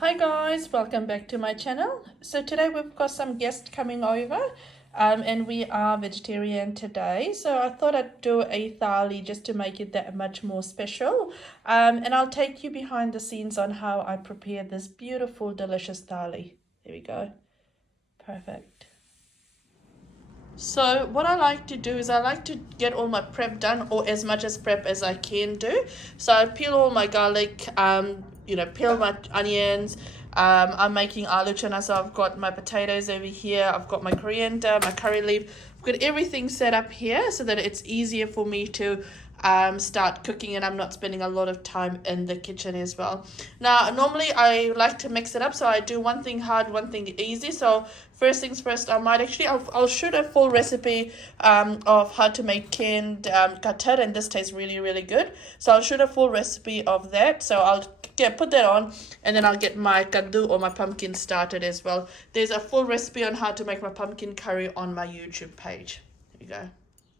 Hi guys, welcome back to my channel. So today we've got some guests coming over and we are vegetarian today. So I thought I'd do a thali just to make it that much more special. And I'll take you behind the scenes on how I prepare this beautiful, delicious thali. There we go. Perfect. So what I like to do is I like to get all my prep done, or as much as prep as I can do. So I peel all my garlic, peel my onions. I'm making aloo chana, so I've got my potatoes over here. I've got my coriander, my curry leaf. I've got everything set up here so that it's easier for me to start cooking and I'm not spending a lot of time in the kitchen as well. Now normally I like to mix it up, so I do one thing hard, one thing easy. So first things first, I might actually I'll shoot a full recipe of how to make canned khatar, and this tastes really good. So I'll shoot a full recipe of that. So I'll put that on, and then I'll get my kaddu or my pumpkin started as well. There's a full recipe on how to make my pumpkin curry on my YouTube page. There you go.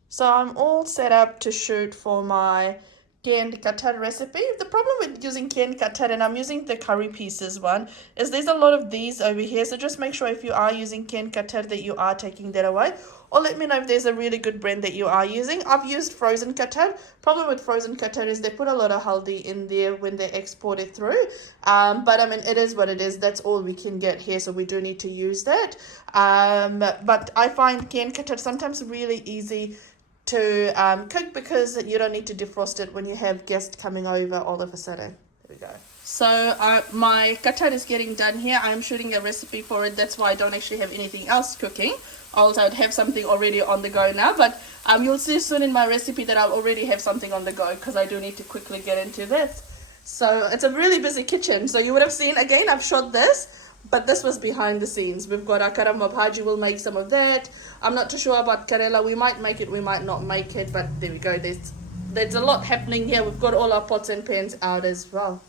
So I'm all set up to shoot for my canned khatar recipe. The problem with using canned khatar, and I'm using the curry pieces one, is there's a lot of these over here. So just make sure if you are using canned khatar that you are taking that away. Or let me know if there's a really good brand that you are using. I've used frozen khatar. Problem with frozen khatar is they put a lot of haldi in there when they export it through. But I mean, it is what it is. That's all we can get here, so we do need to use that. But I find canned khatar sometimes really easy to cook because you don't need to defrost it when you have guests coming over all of a sudden. There we go. So my khatar is getting done here. I'm shooting a recipe for it. That's why I don't actually have anything else cooking. Also, I'd have something already on the go now. But you'll see soon in my recipe that I'll already have something on the go because I do need to quickly get into this. So it's a really busy kitchen. So you would have seen, again, I've shot this. But this was behind the scenes. We've got our karama bhaji, we'll make some of that. I'm not too sure about karela. We might make it, we might not make it. But there we go. There's a lot happening here. We've got all our pots and pans out as well.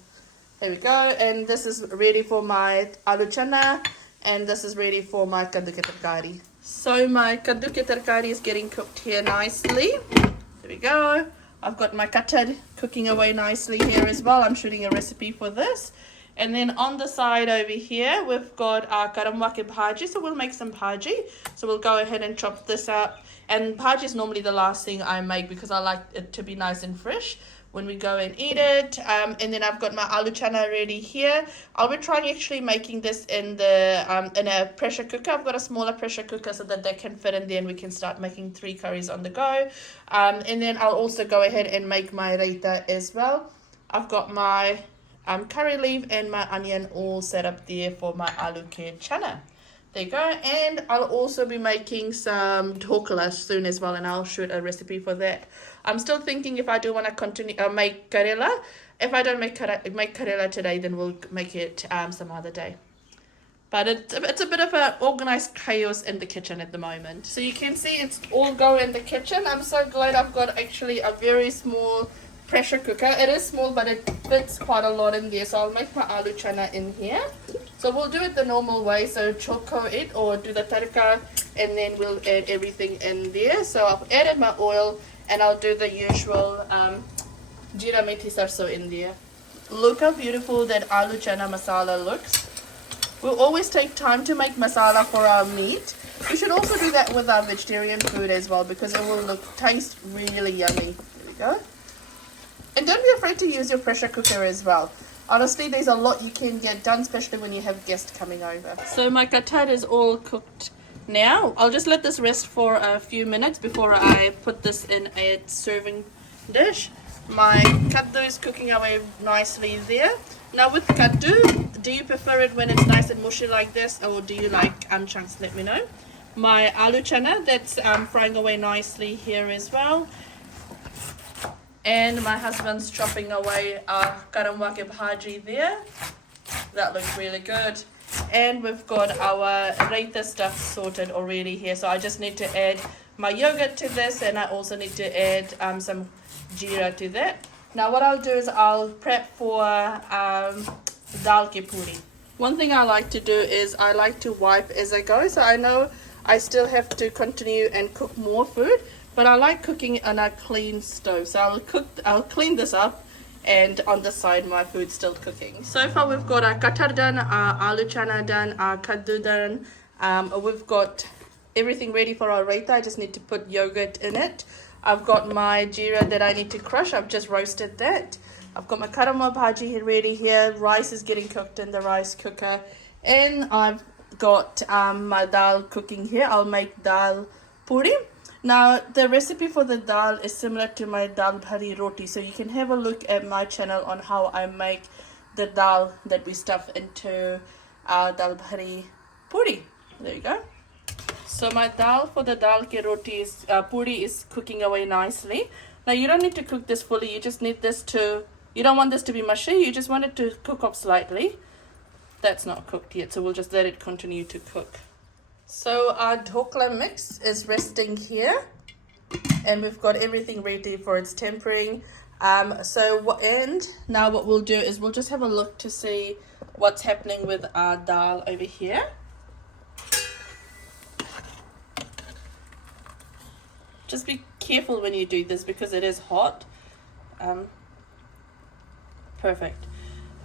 There we go. And this is ready for my aloo chana. And this is ready for my kaddu ki tarkari. So my kaddu ki tarkari is getting cooked here nicely. There we go. I've got my khatar cooking away nicely here as well. I'm shooting a recipe for this. And then on the side over here, we've got our karamwake bhaji. So we'll make some bhaji. So we'll go ahead and chop this up. And bhaji is normally the last thing I make because I like it to be nice and fresh when we go and eat it. And then I've got my aloo chana ready here. I'll be trying actually making this in a pressure cooker. I've got a smaller pressure cooker so that they can fit in there and we can start making 3 curries on the go. And then I'll also go ahead and make my raita as well. I've got my curry leaf and my onion all set up there for my aloo ke chana. There you go. And I'll also be making some dhokla soon as well, and I'll shoot a recipe for that. I'm still thinking if I do want to continue make karela. If I don't make karela today, then we'll make it some other day. But it's a bit of an organized chaos in the kitchen at the moment. So you can see it's all go in the kitchen. I'm so glad I've got actually a very small pressure cooker. It is small, but it fits quite a lot in there. So I'll make my aloo chana in here. So we'll do it the normal way. So choco it or do the tadka, and then we'll add everything in there. So I've added my oil, and I'll do the usual jeera methi sarso in there. Look how beautiful that aloo chana masala looks. We'll always take time to make masala for our meat. We should also do that with our vegetarian food as well because it will taste really yummy. There we go. And don't be afraid to use your pressure cooker as well. Honestly, there's a lot you can get done, especially when you have guests coming over. So my khatar is all cooked now. I'll just let this rest for a few minutes before I put this in a serving dish. My kaddu is cooking away nicely there. Now with kaddu, do you prefer it when it's nice and mushy like this, or do you like chunks? Let me know. My aloo chana, that's frying away nicely here as well. And my husband's chopping away our karamwake bhaji there. That looks really good. And we've got our Raita stuff sorted already here. So I just need to add my yogurt to this, and I also need to add some jeera to that. Now what I'll do is I'll prep for dhal ke puri. One thing I like to do is I like to wipe as I go. So I know I still have to continue and cook more food, but I like cooking on a clean stove. So I'll clean this up and on the side my food's still cooking. So far we've got our Khatar done, our aloo chana done, our kaddu done. We've got everything ready for our Raita. I just need to put yogurt in it. I've got my jeera that I need to crush. I've just roasted that. I've got my caramel bhaji ready here. Rice is getting cooked in the rice cooker. And I've got my dal cooking here. I'll make dal puri. Now, the recipe for the dal is similar to my dal bhari roti. So you can have a look at my channel on how I make the dal that we stuff into our dal bhari puri. There you go. So my dal for the dal ki roti is, puri is cooking away nicely. Now you don't need to cook this fully. You just need this to, you don't want this to be mushy. You just want it to cook up slightly. That's not cooked yet, so we'll just let it continue to cook. So our dhokla mix is resting here. And we've got everything ready for its tempering. And now what we'll do is we'll just have a look to see what's happening with our dal over here. Just be careful when you do this because it is hot. Perfect.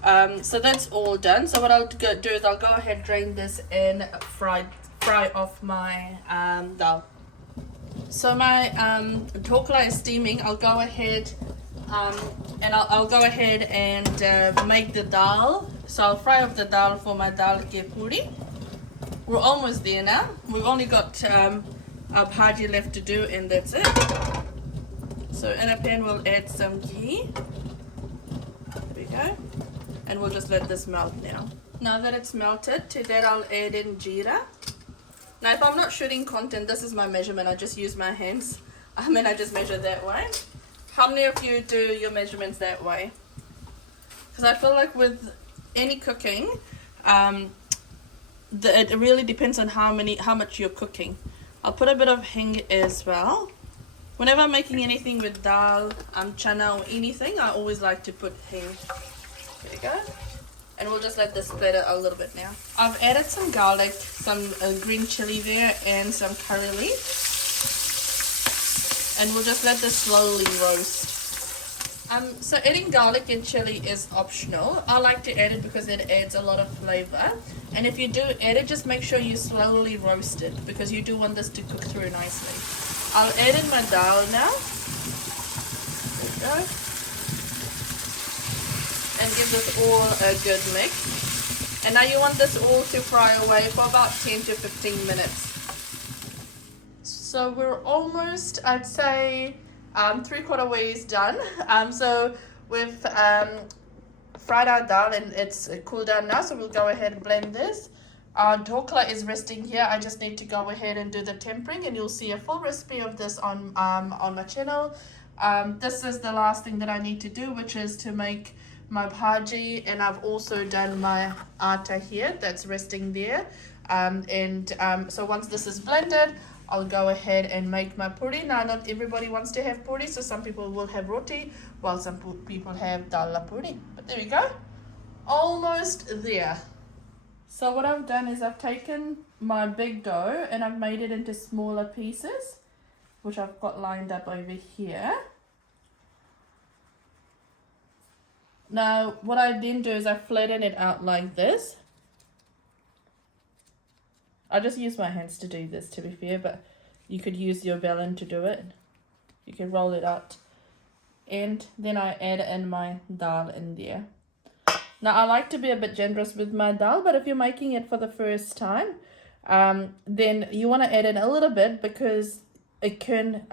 So that's all done. So what I'll do is I'll go ahead, drain this and fry off my dal. So my dhokla is steaming. I'll go ahead and I'll go ahead and make the dal. So I'll fry up the dal for my dal ke puri. We're almost there now. We've only got our bhaji left to do, and that's it. So in a pan we'll add some ghee. There we go. And we'll just let this melt now. Now that it's melted, to that I'll add in jeera. Now if I'm not shooting content, this is my measurement. I just use my hands. And I just measure that way. How many of you do your measurements that way? Because I feel like with any cooking, it really depends on how much you're cooking. I'll put a bit of hing as well. Whenever I'm making anything with dal, chana or anything, I always like to put hing. There you go. And we'll just let this splatter a little bit now. I've added some garlic, some green chili there, and some curry leaf. And we'll just let this slowly roast. So adding garlic and chili is optional. I like to add it because it adds a lot of flavor. And if you do add it, just make sure you slowly roast it because you do want this to cook through nicely. I'll add in my dal now. There we go. And give this all a good mix. And now you want this all to fry away for about 10 to 15 minutes. So we're almost, I'd say, 3/4 ways done. So we've fried our dal and it's cooled down now, so we'll go ahead and blend this. Our dhokla is resting here. I just need to go ahead and do the tempering, and you'll see a full recipe of this on my channel. This is the last thing that I need to do, which is to make my bhaji, and I've also done my atta here that's resting there. So once this is blended, I'll go ahead and make my puri. Now, not everybody wants to have puri, so some people will have roti, while some people have dal puri. But there we go. Almost there. So what I've done is I've taken my big dough and I've made it into smaller pieces, which I've got lined up over here. Now, what I then do is I flatten it out like this. I just use my hands to do this, to be fair, but you could use your vellum to do it. You can roll it out. And then I add in my dal in there. Now, I like to be a bit generous with my dal, but if you're making it for the first time, then you want to add in a little bit because it can,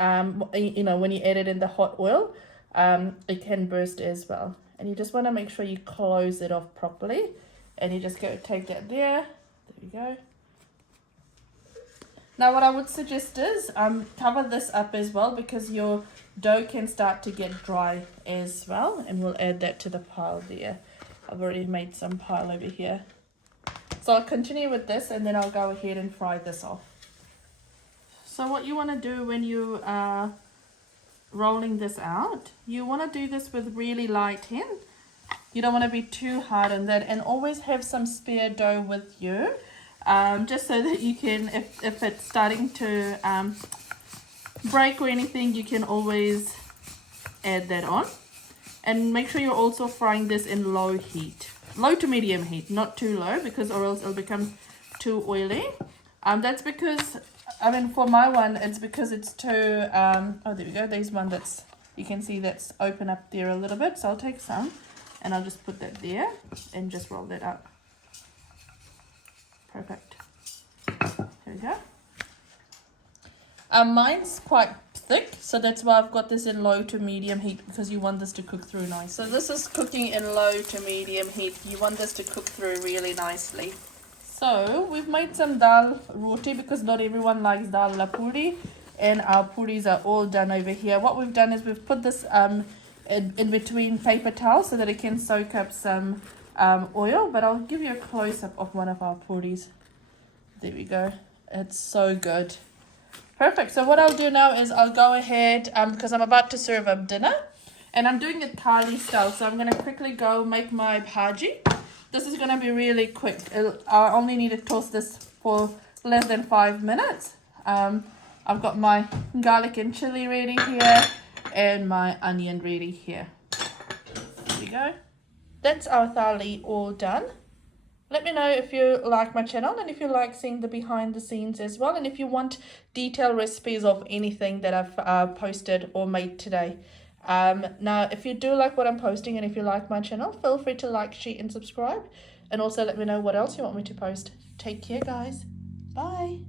when you add it in the hot oil, it can burst as well. And you just want to make sure you close it off properly. And you just go take that there. There we go. Now what I would suggest is cover this up as well because your dough can start to get dry as well. And we'll add that to the pile there. I've already made some pile over here. So I'll continue with this and then I'll go ahead and fry this off. So what you want to do when you are rolling this out, you want to do this with really light hand. You don't want to be too hard on that, and always have some spare dough with you. Just so that you can, if it's starting to break or anything, you can always add that on. And make sure you're also frying this in low heat. Low to medium heat, not too low, because or else it'll become too oily. That's because, I mean, for my one, it's because it's too, oh, there we go. There's one that's, you can see that's open up there a little bit. So I'll take some and I'll just put that there and just roll that up. Perfect. Here we go. Mine's quite thick, so that's why I've got this in low to medium heat, because you want this to cook through nice. So this is cooking in low to medium heat. You want this to cook through really nicely. So we've made some dal roti, because not everyone likes dal la puri, and our puris are all done over here. What we've done is we've put this in between paper towels so that it can soak up some oil, but I'll give you a close-up of one of our puris. There we go. It's so good. Perfect. So what I'll do now is I'll go ahead, because I'm about to serve up dinner, and I'm doing it Khatar style. So I'm going to quickly go make my bhaji. This is going to be really quick. I only need to toast this for less than 5 minutes. I've got my garlic and chili ready here, and my onion ready here. There we go. That's our thali all done. Let me know if you like my channel and if you like seeing the behind the scenes as well, and if you want detailed recipes of anything that I've posted or made today. Now, if you do like what I'm posting and if you like my channel, feel free to like, share and subscribe, and also let me know what else you want me to post. Take care, guys. Bye.